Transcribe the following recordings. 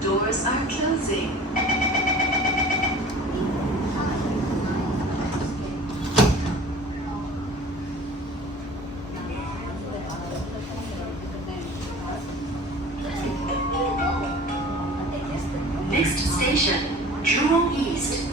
Doors are closing. Next station, Jurong East.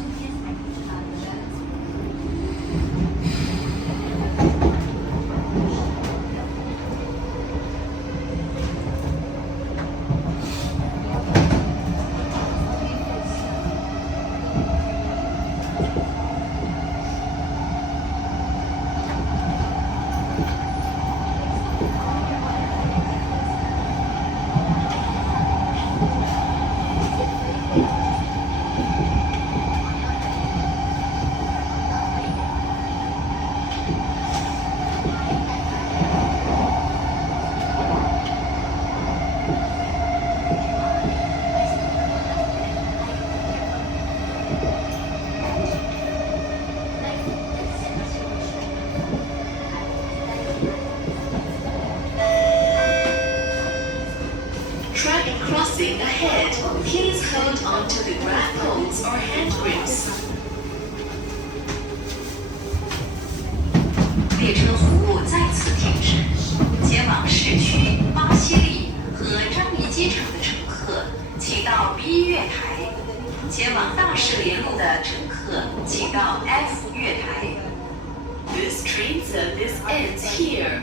Track crossing ahead. Please hold on to the grab poles or hand grips. 列车服务在此停止，前往市区巴西里和樟宜机场的乘客，请到 B 月台；前往大士连路的乘客，请到 F 月台。This train service ends here.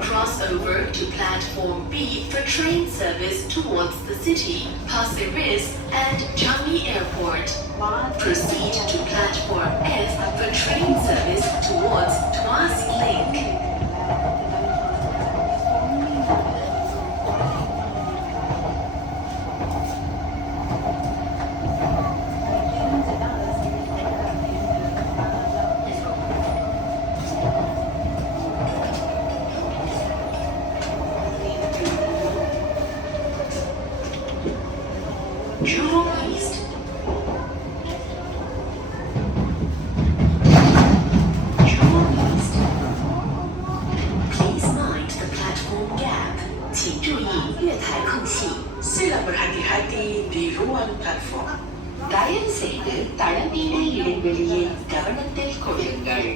Cross over to platform B for train service towards the city, Pasir Ris and Changi Airport. Proceed to platform F for train service towards Tuas Link. Jurong East. Jurong East. Please mind the platform gap. 请注意月台空隙。 Sila berhati-hati di ruang platform. தயவு செய்து தளம்பீடு இடைவெளியை கவனத்தில் கொள்ளுங்கள்.